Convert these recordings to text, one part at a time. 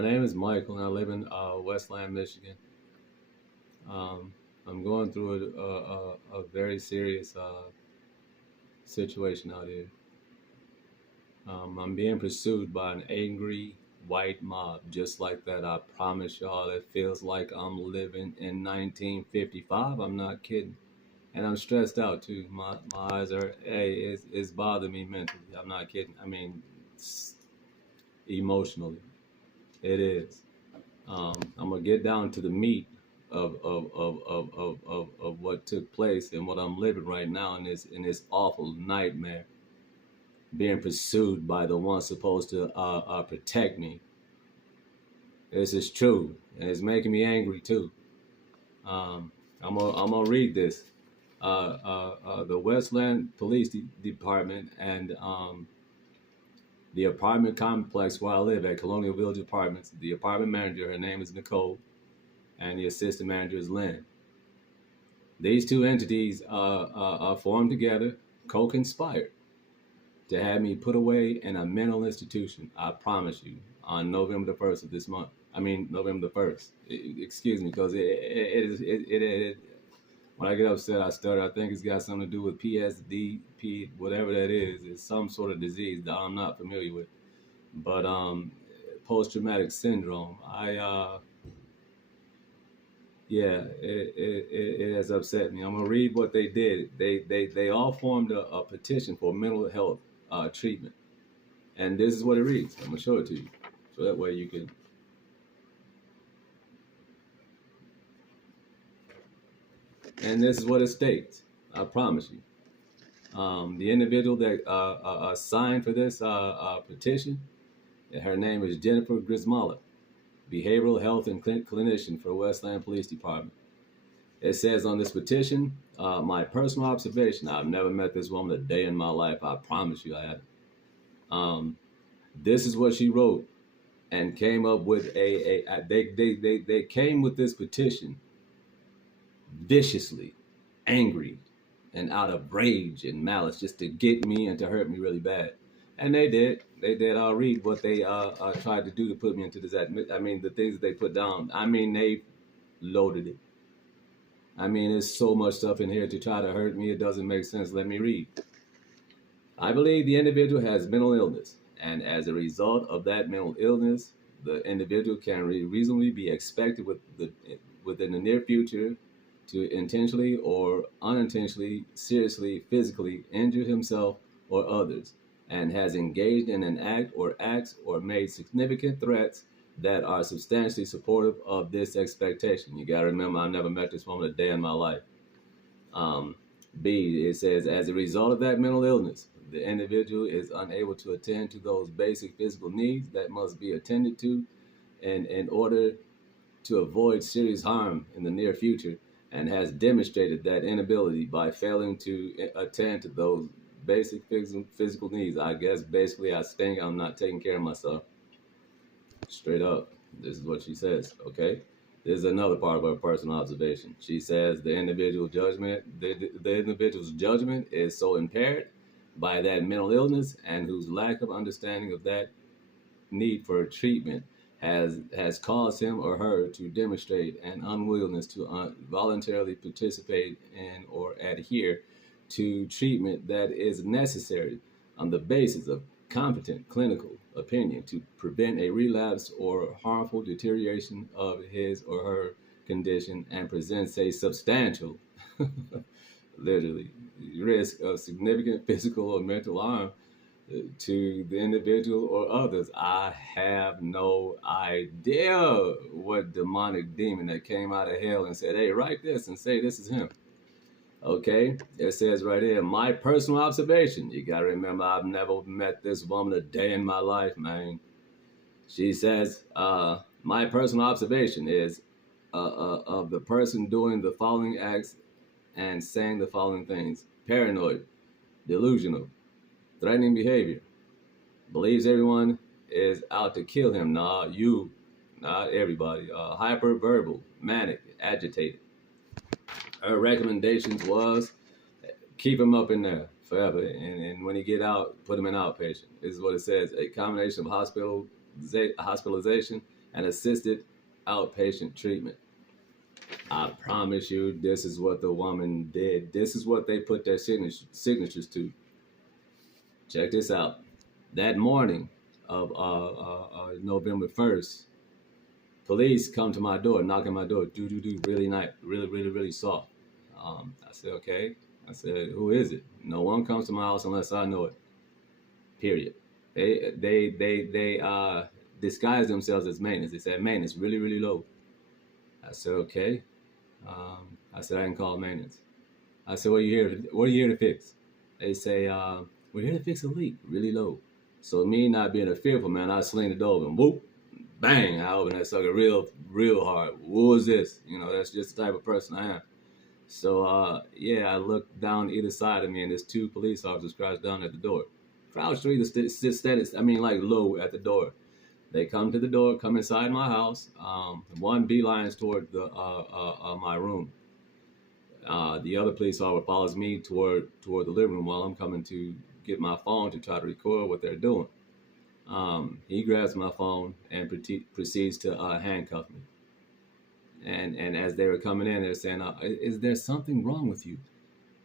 My name is Michael, and I live in Westland, Michigan. Um, I'm going through a very serious situation out here. I'm being pursued by an angry white mob, just like that. I promise y'all, it feels like I'm living in 1955. I'm not kidding. And I'm stressed out too. My eyes are, hey, it's bothering me mentally. I'm not kidding. I mean, emotionally, it is. I'm gonna get down to the meat of what took place and what I'm living right now in this awful nightmare, being pursued by the one supposed to protect me. This is true, and it's making me angry too. Um, I'm gonna read this. The Westland Department and the apartment complex where I live at Colonial Village Apartments. The apartment manager, her name is Nicole, and the assistant manager is Lynn. These two entities formed together, co-conspired to have me put away in a mental institution. I promise you, on November the 1st of this month. I mean, November the 1st. Excuse me, because when I get upset, I stutter. I think it's got something to do with PSD, whatever that is. It's some sort of disease that I'm not familiar with. But post-traumatic syndrome. Yeah, it has upset me. I'm gonna read what they did. They all formed a petition for mental health treatment, and this is what it reads. I'm gonna show it to you, so that way you can. And this is what it states. I promise you. The individual that signed for this petition, her name is Jennifer Grismala, behavioral health and clinician for Westland Police Department. It says on this petition, my personal observation, I've never met this woman a day in my life. I promise you I haven't. This is what she wrote and came up with they came with this petition viciously, angry, and out of rage and malice just to get me and to hurt me really bad. And they did. They did. I'll read what they tried to do to put me into this. I mean, the things that they put down. I mean, they loaded it. I mean, there's so much stuff in here to try to hurt me. It doesn't make sense. Let me read. I believe the individual has mental illness, and as a result of that mental illness, the individual can reasonably be expected within the near future to intentionally or unintentionally, seriously, physically injure himself or others, and has engaged in an act or acts or made significant threats that are substantially supportive of this expectation. You got to remember, I've never met this woman a day in my life. B, it says, as a result of that mental illness, the individual is unable to attend to those basic physical needs that must be attended to in order to avoid serious harm in the near future, and has demonstrated that inability by failing to attend to those basic physical needs. I guess basically I stink. I'm not taking care of myself. Straight up. This is what she says, okay? This is another part of her personal observation. She says the individual's judgment is so impaired by that mental illness, and whose lack of understanding of that need for treatment has caused him or her to demonstrate an unwillingness to voluntarily participate in or adhere to treatment that is necessary on the basis of competent clinical opinion to prevent a relapse or harmful deterioration of his or her condition, and presents a substantial, literally, risk of significant physical or mental harm to the individual or others. I have no idea what demonic demon that came out of hell and said, hey, write this and say this is him. Okay, it says right here, my personal observation. You gotta remember, I've never met this woman a day in my life, man. She says, my personal observation is of the person doing the following acts and saying the following things: paranoid, delusional, threatening behavior, believes everyone is out to kill him. Nah, you, not everybody. Hyperverbal, manic, agitated. Her recommendations was keep him up in there forever, and when he get out, put him in outpatient. This is what it says: a combination of hospitalization and assisted outpatient treatment. I promise you, this is what the woman did. This is what they put their signatures to. Check this out. That morning of November 1st, police come to my door, knock on my door, really nice, really soft. I said, okay. I said, who is it? No one comes to my house unless I know it. Period. They disguise themselves as maintenance. They said maintenance, really low. I said, okay. I said, I can call maintenance. I said, what are you here to fix? They say, we're here to fix a leak, really low. So me not being a fearful man, I sling the door and whoop, bang, I open that sucker real hard. What was this? You know, that's just the type of person I am. So yeah, I looked down either side of me, and there's two police officers crouched down at the door. Crouched or either status, like low at the door. They come to the door, come inside my house. One beelines toward the my room. The other police officer follows me toward the living room while I'm coming to get my phone to try to record what they're doing. He grabs my phone and proceeds to handcuff me. And as they were coming in, they're saying, "Is there something wrong with you?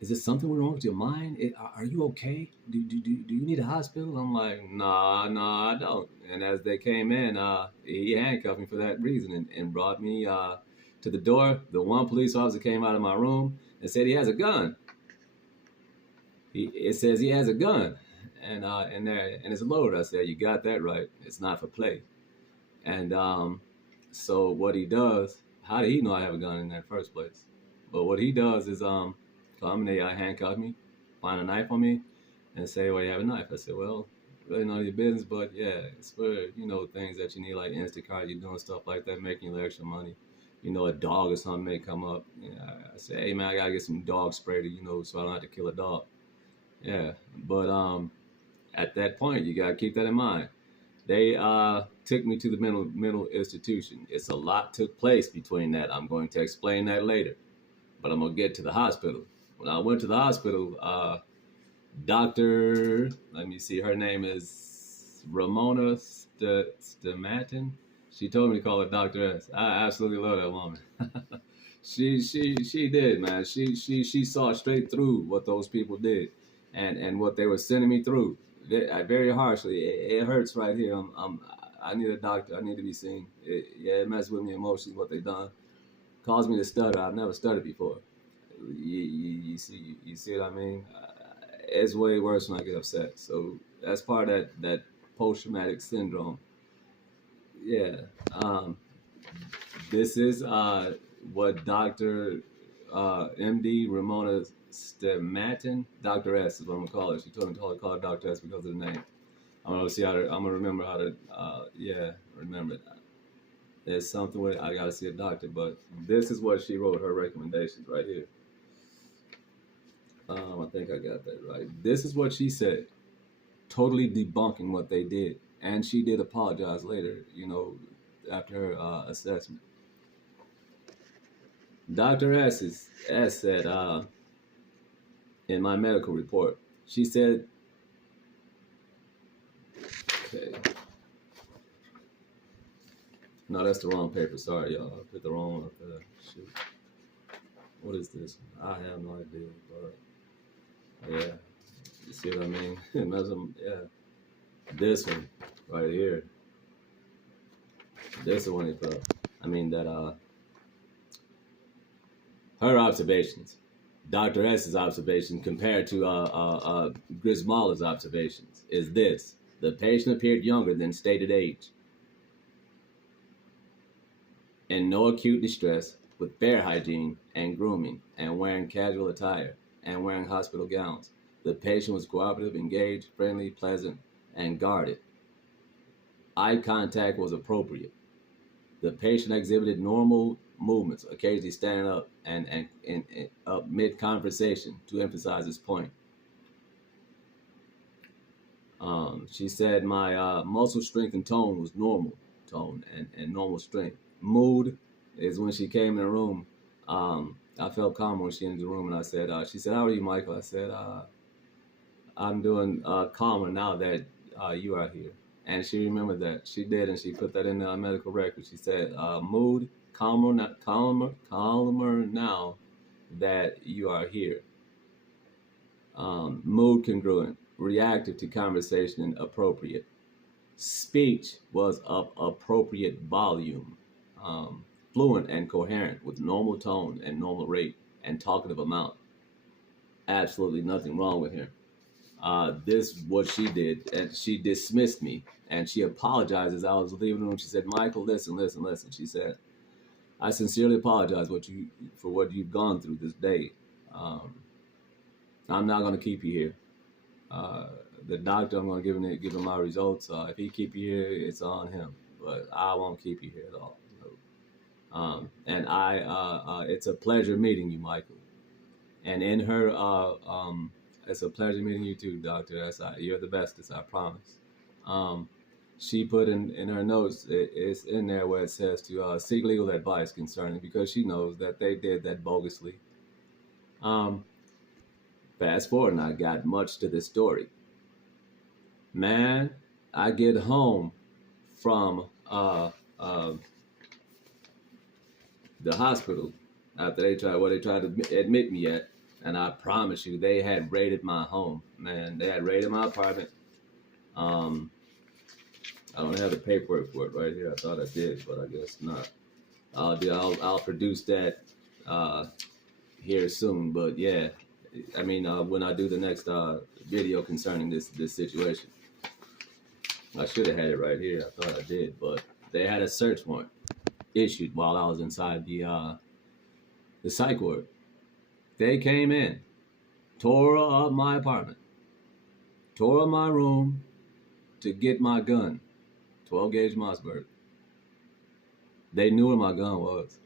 Is there something wrong with your mind? Are you okay? Do you need a hospital?" I'm like, nah, I don't. And as they came in, he handcuffed me for that reason and brought me to the door. The one police officer came out of my room and said he has a gun. It says he has a gun, and it's loaded. I said, you got that right. It's not for play. And so what he does, how did he know I have a gun in that first place? But what he does is come and they handcuff me, find a knife on me, and say, well, you have a knife. I said, well, really none of your business, but yeah, it's for, things that you need, like Instacart, you're doing stuff like that, making you extra money. A dog or something may come up. I say, hey man, I gotta get some dog spray to, so I don't have to kill a dog. Yeah, but at that point, you gotta keep that in mind. They took me to the mental institution. It's a lot took place between that. I'm going to explain that later, but I'm gonna get to the hospital. When I went to the hospital, Doctor, let me see, her name is Ramona Stamatin. She told me to call her Dr. S. I absolutely love that woman. She did, man. She saw straight through what those people did, and what they were sending me through. Very harshly. It hurts right here. I need a doctor. I need to be seen. It messes with me emotionally what they done. Caused me to stutter. I've never stuttered before. You see what I mean? It's way worse when I get upset. So that's part of that post-traumatic syndrome. Yeah. This is what Dr. MD Ramona Stamatin, Dr. S is what I'm gonna call her. She told me to call her Dr. S because of the name. I'm gonna remember how to remember that. There's something with I gotta see a doctor, but this is what she wrote, her recommendations right here. I think I got that right. This is what she said, totally debunking what they did. And she did apologize later, after her assessment. Dr. S said, in my medical report, she said, okay. No, that's the wrong paper. Sorry, y'all. I put the wrong one up there. Shoot. What is this? I have no idea, but yeah. You see what I mean? Yeah. This one right here. This is the one he put up. Her observations, Dr. S's observation compared to Grismala's observations is this. The patient appeared younger than stated age. In no acute distress, with fair hygiene and grooming, and wearing casual attire, and wearing hospital gowns. The patient was cooperative, engaged, friendly, pleasant, and guarded. Eye contact was appropriate. The patient exhibited normal movements, occasionally standing up and up mid-conversation to emphasize this point. She said my muscle strength and tone was normal tone and normal strength. Mood is when she came in the room. I felt calm when she entered the room, and I said, she said, how are you, Michael? I said, I'm doing calmer now that you are here. and she remembered that. She did, and she put that in the medical record. She said, "Mood calmer now that you are here. Mood congruent, reactive to conversation, and appropriate. Speech was of appropriate volume, fluent and coherent with normal tone and normal rate and talkative amount. Absolutely nothing wrong with her. This what she did, and she dismissed me, and she apologized as I was leaving the room. She said, "Michael, listen." She said, "I sincerely apologize for what you've gone through this day. Um, I'm not going to keep you here. The doctor, I'm going to give him my results. If he keep you here, it's on him. But I won't keep you here at all. And it's a pleasure meeting you, Michael. And in her, it's a pleasure meeting you too, Doctor. You're the bestest, I promise." She put in her notes, it's in there where it says to seek legal advice concerning, because she knows that they did that bogusly. Fast forward, and I got much to this story. Man, I get home from the hospital after they tried to admit me at, and I promise you, they had raided my home. Man, they had raided my apartment. I don't have the paperwork for it right here. I thought I did, but I guess not. I'll produce that here soon. But yeah, I mean, when I do the next video concerning this situation, I should have had it right here. I thought I did, but they had a search warrant issued while I was inside the psych ward. They came in, tore up my apartment, tore up my room to get my gun, 12 gauge Mossberg. They knew where my gun was,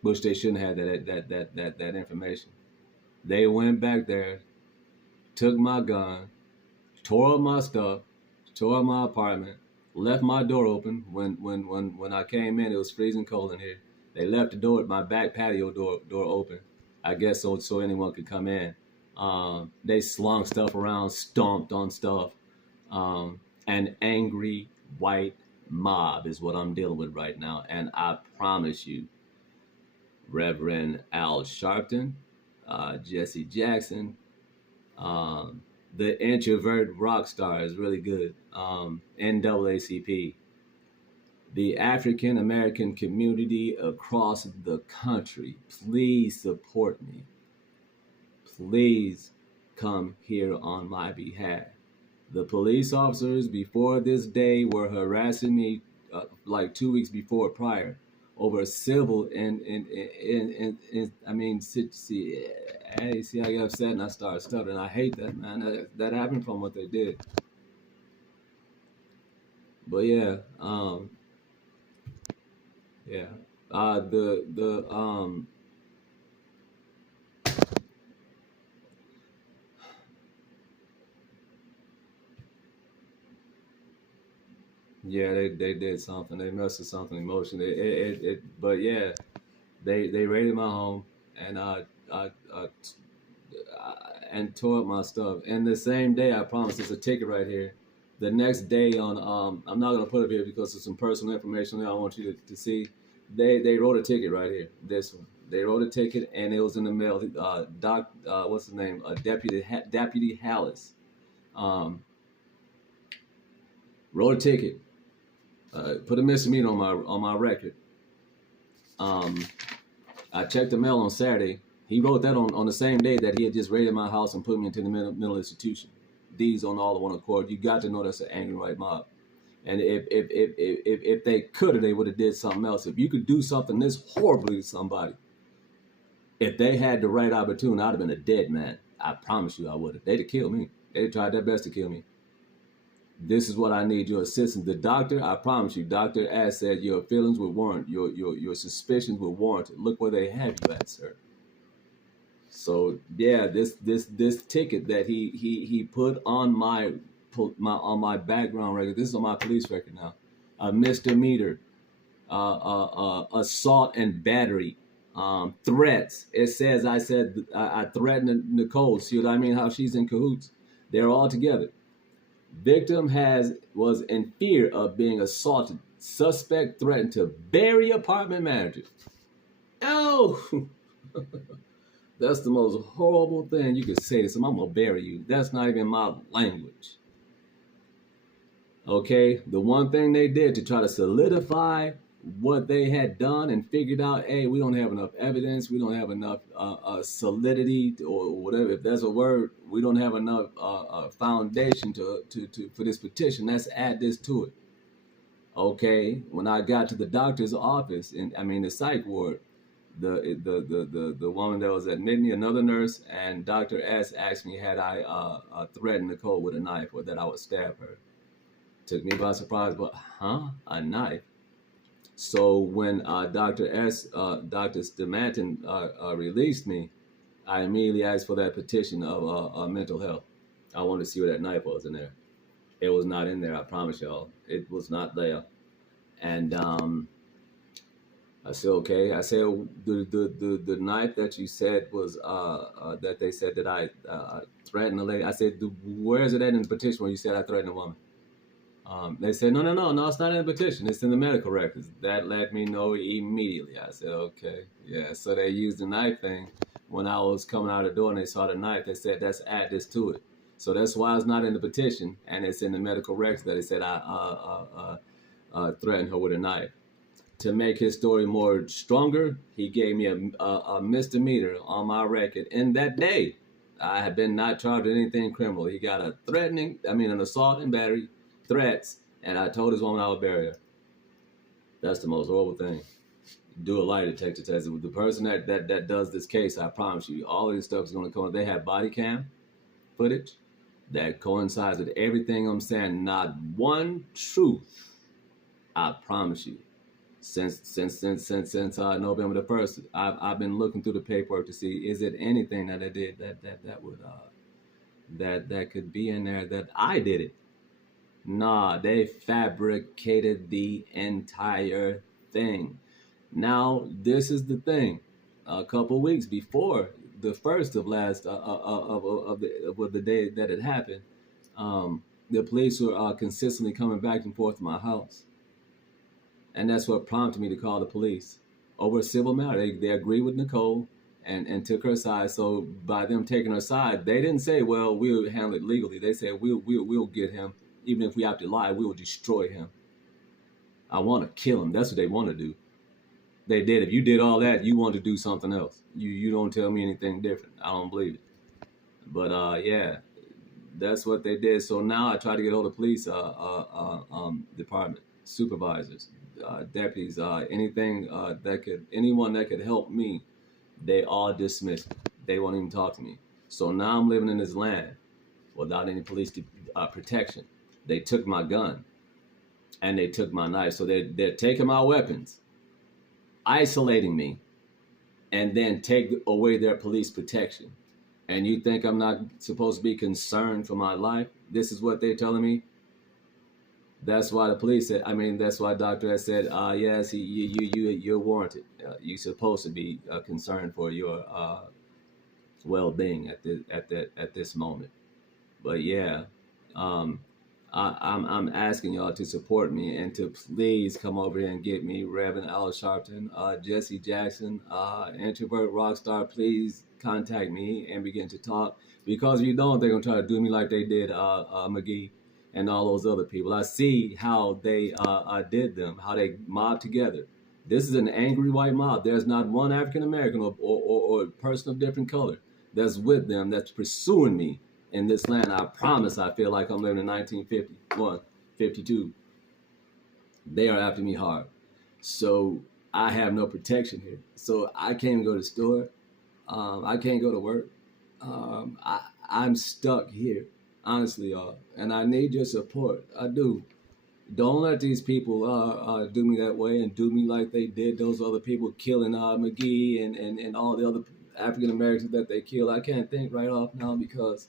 which they shouldn't have that information. They went back there, took my gun, tore up my stuff, tore up my apartment, left my door open. When I came in, it was freezing cold in here. They left the door, my back patio door open, I guess so anyone could come in. They slung stuff around, stomped on stuff. An angry white mob is what I'm dealing with right now. And I promise you, Reverend Al Sharpton, Jesse Jackson, the introvert rock star is really good, NAACP, the African American community across the country, please support me. Please come here on my behalf. The police officers before this day were harassing me like 2 weeks prior over civil and I mean, see, I get upset and I start stuttering. I hate that, man. That happened from what they did. But yeah, yeah. Yeah, they did something. They messed with something emotionally. But yeah, they raided my home and and tore up my stuff. And the same day, I promise, there's a ticket right here. The next day on, I'm not gonna put it here because there's some personal information there I want you to see. They wrote a ticket right here. This one. They wrote a ticket and it was in the mail. What's his name? Deputy Hallis, wrote a ticket. Put a misdemeanor on my record. I checked the mail on Saturday. He wrote that on the same day that he had just raided my house and put me into the mental institution. These on all of one accord. You got to know that's an angry white mob. And if they could have, they would have did something else. If you could do something this horribly to somebody, if they had the right opportunity, I'd have been a dead man. I promise you I would have. They'd have killed me. They tried their best to kill me. This is what I need your assistance. The doctor, I promise you, Dr. Ash said your feelings will warrant, your suspicions will warrant it. Look where they have you at, sir. So yeah, this ticket that he put on my background record. This is on my police record now. A misdemeanor, assault and battery, threats. It says I threatened Nicole. See what I mean? How she's in cahoots. They're all together. Victim was in fear of being assaulted. Suspect threatened to bury apartment manager. Oh, that's the most horrible thing you could say to someone. I'm gonna bury you. That's not even my language. Okay, the one thing they did to try to solidify what they had done and figured out, hey, we don't have enough evidence, we don't have enough solidity or whatever. If that's a word, we don't have enough foundation to for this petition. Let's add this to it. Okay, when I got to the doctor's office, and I mean the psych ward, the woman that was admitting me, another nurse, and Dr. S asked me had I threatened Nicole with a knife or that I would stab her. Took me by surprise, but a knife. So when Dr. Stamanton released me, I immediately asked for that petition of mental health. I wanted to see where that knife was in there. It was not in there, I promise y'all. It was not there. And I said, okay. I said, the knife that you said was, that they said that I threatened a lady. I said, where is it at in the petition where you said I threatened a woman? They said, no, it's not in the petition. It's in the medical records. That let me know immediately. I said, okay, yeah. So they used the knife thing. When I was coming out of the door and they saw the knife, they said, let's add this to it. So that's why it's not in the petition, and it's in the medical records that they said I threatened her with a knife. To make his story more stronger, he gave me a misdemeanor on my record. And that day, I had been not charged with anything criminal. He got an assault and battery, threats, and I told his woman I would bury her. That's the most horrible thing. Do a lie detector test. With the person that does this case, I promise you, all of this stuff is going to come. They have body cam footage that coincides with everything I'm saying. Not one truth, I promise you. Since November the 1st, I've been looking through the paperwork to see is it anything that I did that would that could be in there that I did it. Nah, they fabricated the entire thing. Now, this is the thing. A couple weeks before the first of last of the day that it happened, the police were consistently coming back and forth to my house, and that's what prompted me to call the police over a civil matter. They agreed with Nicole and took her side. So by them taking her side, they didn't say, "Well, we'll handle it legally." They said, "We'll get him." Even if we have to lie, we will destroy him. I want to kill him. That's what they want to do. They did. If you did all that, you want to do something else. You don't tell me anything different. I don't believe it. But yeah, that's what they did. So now I try to get hold of police department, supervisors, deputies, anyone that could help me. They all dismissed me. They won't even talk to me. So now I'm living in this land without any police protection. They took my gun and they took my knife. So they're taking my weapons, isolating me, and then take away their police protection. And you think I'm not supposed to be concerned for my life? This is what they're telling me. That's why the police said. That's why Dr. S said, yes, you're warranted. You're supposed to be concerned for your well-being at this moment. But yeah. I'm asking y'all to support me and to please come over here and get me, Reverend Al Sharpton, Jesse Jackson, Introvert Rockstar. Please contact me and begin to talk, because if you don't, they're gonna try to do me like they did McGee and all those other people. I see how they did them, how they mobbed together. This is an angry white mob. There's not one African American or person of different color that's with them, that's pursuing me in this land. I promise I feel like I'm living in 1951, 52. They are after me hard. So I have no protection here. So I can't even go to the store. I can't go to work. I'm stuck here, honestly, y'all. And I need your support. I do. Don't let these people do me that way and do me like they did those other people killing McGee and all the other African Americans that they killed. I can't think right off now because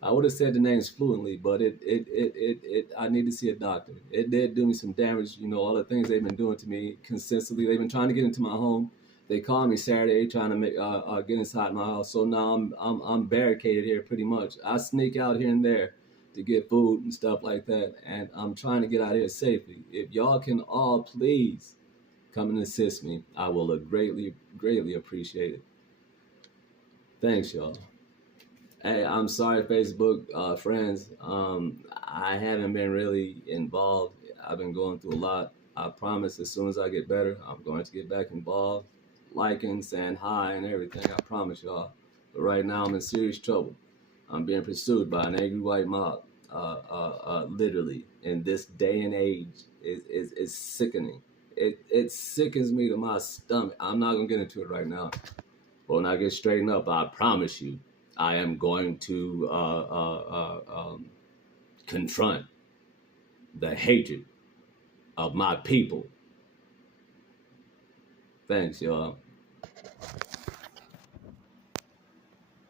I would have said the names fluently, but I need to see a doctor. It did do me some damage, all the things they've been doing to me consistently. They've been trying to get into my home. They called me Saturday trying to get inside my house. So now I'm barricaded here pretty much. I sneak out here and there to get food and stuff like that. And I'm trying to get out of here safely. If y'all can all please come and assist me, I will greatly appreciate it. Thanks, y'all. Hey, I'm sorry, Facebook friends. I haven't been really involved. I've been going through a lot. I promise as soon as I get better, I'm going to get back involved, liking, saying hi, and everything. I promise y'all. But right now, I'm in serious trouble. I'm being pursued by an angry white mob. Literally, in this day and age, is sickening. It sickens me to my stomach. I'm not gonna get into it right now. But when I get straightened up, I promise you, I am going to confront the hatred of my people. Thanks, y'all.